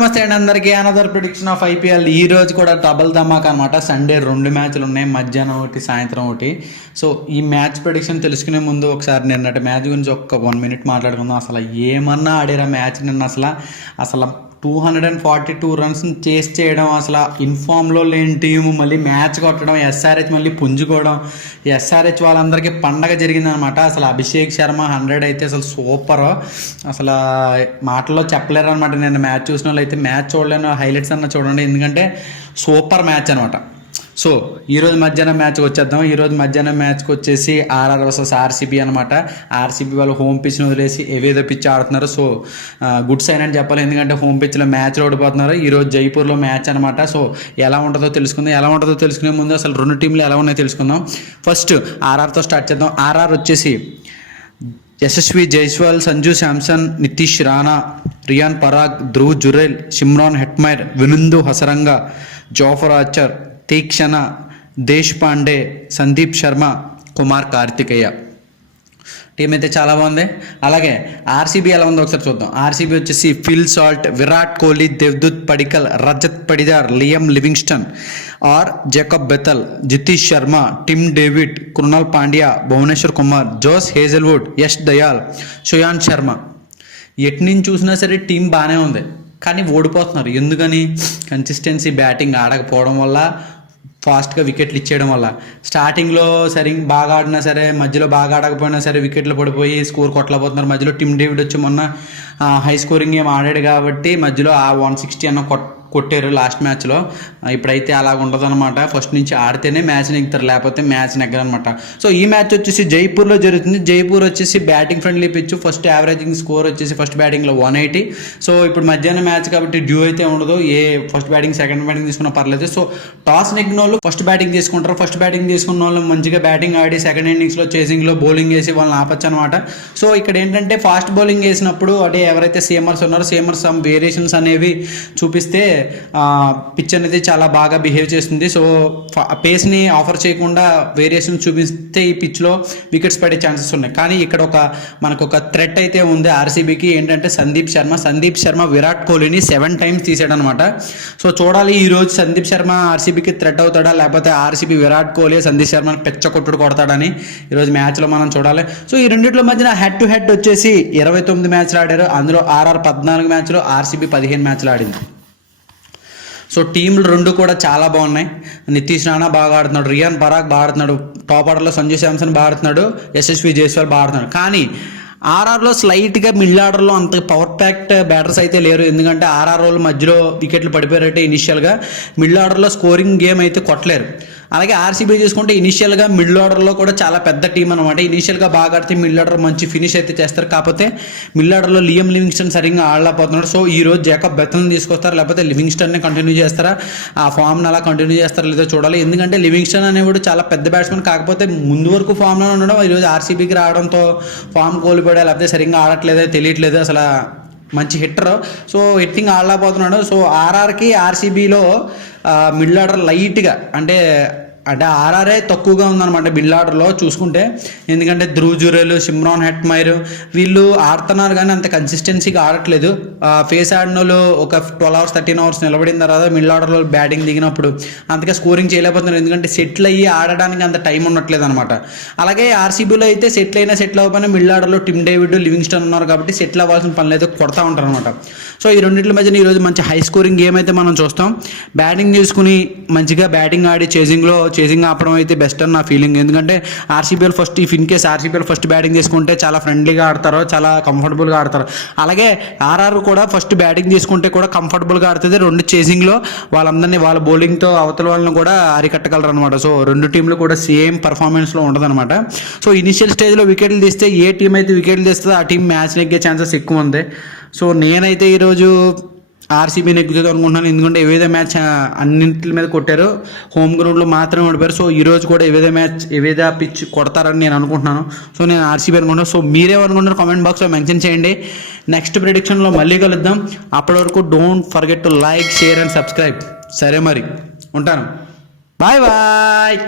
నమస్తే అండి అందరికీ. Another prediction of IPL. ఈ రోజు కూడా డబుల్ ధమాక్ అనమాట. సండే 2 మ్యాచ్లు ఉన్నాయి, మధ్యాహ్నం ఒకటి, సాయంత్రం ఒకటి. సో ఈ మ్యాచ్ ప్రిడిక్షన్ తెలుసుకునే ముందు ఒకసారి నిన్నటి మ్యాచ్ గురించి ఒక 1 minute మాట్లాడుకుందాం. అసలు ఏమన్నా ఆడారా మ్యాచ్ నిన్న? అసలు 242 runs చేస్ చేయడం, అసలు ఇన్ఫామ్లో లేని టీము మళ్ళీ మ్యాచ్ కొట్టడం, ఎస్ఆర్హెచ్ మళ్ళీ పుంజుకోవడం, ఎస్ఆర్హెచ్ వాళ్ళందరికీ పండగ జరిగిందనమాట. అసలు అభిషేక్ శర్మ 100 అయితే అసలు సూపర్, అసలు మాటల్లో చెప్పలేరు అనమాట. నేను మ్యాచ్ చూసిన వాళ్ళు అయితే మ్యాచ్ చూడలేను, హైలైట్స్ అన్న చూడండి, ఎందుకంటే సూపర్ మ్యాచ్ అనమాట. సో ఈరోజు మధ్యాహ్నం మ్యాచ్కి వచ్చేద్దాం. ఈరోజు మధ్యాహ్నం మ్యాచ్కి వచ్చేసి ఆర్ఆర్ వర్సెస్ ఆర్సీబీ అనమాట. ఆర్సీబీ వాళ్ళు హోమ్ పిచ్ని వదిలేసి ఏవేదో పిచ్ ఆడుతున్నారు. సో గుడ్ సైన్ అని చెప్పాలి, ఎందుకంటే హోమ్ పిచ్లో మ్యాచ్లో ఓడిపోతున్నారు. ఈరోజు జైపూర్లో మ్యాచ్ అనమాట. సో ఎలా ఉంటుందో తెలుసుకునే ముందు అసలు 2 టీంలు ఎలా ఉన్నాయో తెలుసుకుందాం. ఫస్ట్ ఆర్ఆర్తో స్టార్ట్ చేద్దాం. ఆర్ఆర్ వచ్చేసి Yashasvi Jaiswal, Sanju Samson, Nitish Rana, Riyan Parag, Dhruv Jurel, Shimron Hetmyer, Wanindu Hasaranga, Jofra Archer, Theekshana, Deshpande, Sandeep Sharma, Kumar Kartikeya. Team అయితే చాలా బాగుంది. అలాగే ఆర్సీబీ ఎలా ఉందో ఒకసారి చూద్దాం. ఆర్సీబీ వచ్చేసి Phil Salt, Virat Kohli, Devdutt Padikkal, Rajat Patidar, Liam Livingstone, or Jacob Bethell, Jitesh Sharma, Tim David, Krunal Pandya, Bhuvneshwar Kumar, Josh Hazlewood, Yash Dayal, Suyash Sharma. ఎటు నుంచి చూసినా సరే టీం బాగానే ఉంది, కానీ ఓడిపోతున్నారు. ఎందుకని? కన్సిస్టెన్సీ బ్యాటింగ్ ఆడకపోవడం వల్ల, ఫాస్ట్గా వికెట్లు ఇచ్చేయడం వల్ల. స్టార్టింగ్లో బాగా ఆడినా సరే, మధ్యలో బాగా ఆడకపోయినా సరే వికెట్లు పడిపోయి స్కోర్ కొట్టలేకపోతున్నారు. మధ్యలో టిమ్ డేవిడ్ వచ్చి మొన్న హై స్కోరింగ్ ఏం ఆడాడు కాబట్టి మధ్యలో ఆ 160 అన్న కొట్టారు లాస్ట్ మ్యాచ్లో. ఇప్పుడైతే అలాగ ఉండదు అనమాట. ఫస్ట్ నుంచి ఆడితేనే మ్యాచ్ నెగ్గుతారు, లేకపోతే మ్యాచ్ నెగ్గరనమాట. సో ఈ మ్యాచ్ వచ్చేసి జైపూర్లో జరుగుతుంది. జైపూర్ వచ్చేసి batting friendly pitch. First averaging score వచ్చేసి ఫస్ట్ బ్యాటింగ్లో 180. సో ఇప్పుడు మధ్యాహ్నం మ్యాచ్ కాబట్టి డ్యూ అయితే ఉండదు. ఫస్ట్ బ్యాటింగ్ సెకండ్ బ్యాటింగ్ తీసుకున్నా పర్లేదు. సో టాస్ నెగ్గిన వాళ్ళు ఫస్ట్ బ్యాటింగ్ తీసుకుంటారు. ఫస్ట్ బ్యాటింగ్ తీసుకున్న వాళ్ళు మంచిగా బ్యాటింగ్ ఆడి సెకండ్ ఇన్నింగ్స్లో చేసింగ్లో బౌలింగ్ వేసి వాళ్ళని ఆపచ్చు అనమాట. సో ఇక్కడ ఏంటంటే ఫాస్ట్ బౌలింగ్ వేసినప్పుడు అంటే ఎవరైతే సీఎమర్స్ ఉన్నారో సీఎమర్స్ సమ్ వేరియేషన్స్ అనేవి చూపిస్తే పిచ్ అనేది చాలా బాగా బిహేవ్ చేస్తుంది. సో పేస్ని ఆఫర్ చేయకుండా వేరియేషన్ చూపిస్తే ఈ పిచ్లో వికెట్స్ పడే ఛాన్సెస్ ఉన్నాయి. కానీ ఇక్కడ మనకు ఒక థ్రెట్ అయితే ఉంది ఆర్సీబీకి. ఏంటంటే సందీప్ శర్మ విరాట్ కోహ్లీని 7 times తీసాడనమాట. సో చూడాలి ఈరోజు సందీప్ శర్మ ఆర్సీబీకి థ్రెట్ అవుతాడా, లేకపోతే ఆర్సీబీ విరాట్ కోహ్లీ సందీప్ శర్మని పెచ్చ కొట్టుడు కొడతాడని ఈరోజు మ్యాచ్లో మనం చూడాలి. సో ఈ రెండిట్లో మధ్యన హెడ్ టు హెడ్ వచ్చేసి 29 మ్యాచ్లు ఆడారు. అందులో ఆర్ఆర్ 14 మ్యాచ్లు, ఆర్సీబీ 15 మ్యాచ్లు ఆడింది. సో టీంలు 2 కూడా చాలా బాగున్నాయి. నితీష్ రాణా బాగా ఆడుతున్నాడు, రియాన్ పరాగ్ బాగా ఆడుతున్నాడు, టాప్ ఆర్డర్లో సంజు శాంసన్ బాగా ఆడుతున్నాడు, యశస్వి జైస్వాల్ బాగా ఆడుతున్నాడు. కానీ ఆర్ఆర్లో స్లైట్గా మిడిల్ ఆర్డర్లో అంత పవర్ ప్యాక్ట్ బ్యాటర్స్ అయితే లేరు. ఎందుకంటే ఆర్ఆర్ వాళ్ళు మధ్యలో వికెట్లు పడిపోయారంటే ఇనిషియల్గా మిడిల్ ఆర్డర్లో స్కోరింగ్ గేమ్ అయితే కొట్టలేరు. అలాగే ఆర్సీబీ చూసుకుంటే ఇనిషియల్గా మిడిల్ ఆర్డర్లో కూడా చాలా పెద్ద టీం అనమాట. ఇనిషియల్గా బాగా ఆడితే మిడిల్ ఆర్డర్ మంచి ఫినిష్ అయితే చేస్తారు. కాకపోతే మిడిల్ ఆర్డర్లో లియం లివింగ్స్టన్ సరిగ్గా ఆడలేకపోతున్నాడు. సో ఈ రోజు జేకబ్ బెతల్ని తీసుకొస్తారు, లేకపోతే లివింగ్స్టన్ని కంటిన్యూ చేస్తారా, ఆ ఫామ్ని అలా కంటిన్యూ చేస్తారా లేదో చూడాలి. ఎందుకంటే లివింగ్స్టన్ అనేవాడు చాలా పెద్ద బ్యాట్స్మెన్, కాకపోతే ముందు వరకు ఫామ్లో ఉండడం ఈరోజు ఆర్సీబీకి రావడంతో ఫామ్ కోల్పోయా, లేకపోతే సరిగ్గా ఆడట్లేదో తెలియట్లేదు. అసలు మంచి హిట్టర్, సో హిట్టింగ్ ఆడలేకపోతున్నాడు. సో ఆర్ఆర్కి ఆర్సీబీలో మిడిల్ ఆర్డర్ లైట్గా అంటే ఆర్ఆర్ఏ తక్కువగా ఉందన్నమాట మిడిల్ ఆర్డర్లో చూసుకుంటే. ఎందుకంటే ధ్రువ్ జురేల్, సిమ్రాన్ హెట్మైర్ వీళ్ళు ఆడుతున్నారు కానీ అంత కన్సిస్టెన్సీగా ఆడట్లేదు. ఫేస్ ఆడిన వాళ్ళు ఒక 12 hours 13 hours నిలబడిన తర్వాత మిడిల్ ఆర్డర్లో బ్యాటింగ్ దిగినప్పుడు అంతగా స్కోరింగ్ చేయలేకపోతున్నారు. ఎందుకంటే సెటిల్ అయ్యి ఆడడానికి అంత టైం ఉండట్లేదు అనమాట. అలాగే ఆర్సీబీలో అయితే సెటిల్ అవ్వకపోయినా మిడిల్ ఆర్డర్లో టిమ్ డేవిడ్, లివింగ్స్టన్ ఉన్నారు కాబట్టి సెటిల్ అవ్వాల్సిన పని లేదు, కొడతా ఉంటారు అనమాట. సో ఈ రెండింటి మధ్యన ఈరోజు మంచి హై స్కోరింగ్ గేమ్ అయితే మనం చూస్తాం. బ్యాటింగ్ తీసుకుని మంచిగా బ్యాటింగ్ ఆడి చేసింగ్ ఆపడం అయితే బెస్ట్ అని నా ఫీలింగ్. ఎందుకంటే ఆర్సీబీఎల్ ఫస్ట్ ఇన్ కేస్ ఆర్సీబీఎల్ ఫస్ట్ బ్యాటింగ్ తీసుకుంటే చాలా ఫ్రెండ్లీగా ఆడతారు, చాలా కంఫర్టబుల్గా ఆడతారు. అలాగే ఆర్ఆర్ కూడా ఫస్ట్ బ్యాటింగ్ తీసుకుంటే కూడా కంఫర్టబుల్గా ఆడుతుంది. 2 చేసింగ్లో వాళ్ళందరినీ వాళ్ళ బౌలింగ్తో అవతల వాళ్ళని కూడా అరికట్టగలరు అనమాట. సో 2 టీంలు కూడా సేమ్ పర్ఫార్మెన్స్లో ఉండదు అనమాట. సో ఇనిషియల్ స్టేజ్లో వికెట్లు తీస్తే ఏ టీం అయితే వికెట్లు తీస్తుందో ఆ టీం మ్యాచ్ నెగ్గే ఛాన్సెస్ ఎక్కువ ఉంది. సో నేనైతే ఈరోజు ఆర్సీబీ నెగ్గుతుంది అనుకుంటున్నాను. ఎందుకంటే ఏవేదో మ్యాచ్ అన్నింటి మీద కొట్టారు, హోమ్ గ్రౌండ్లో మాత్రమే ఓడిపోయారు. సో ఈరోజు కూడా ఏవేదో పిచ్ కొడతారని నేను అనుకుంటున్నాను. సో నేను ఆర్సీబీ అనుకుంటున్నాను. సో మీరేమనుకుంటున్నారు కామెంట్ బాక్స్లో మెన్షన్ చేయండి. నెక్స్ట్ ప్రిడిక్షన్లో మళ్ళీ కలుద్దాం. అప్పటి వరకు don't forget to like, share and subscribe. సరే మరి ఉంటాను, బాయ్ బాయ్.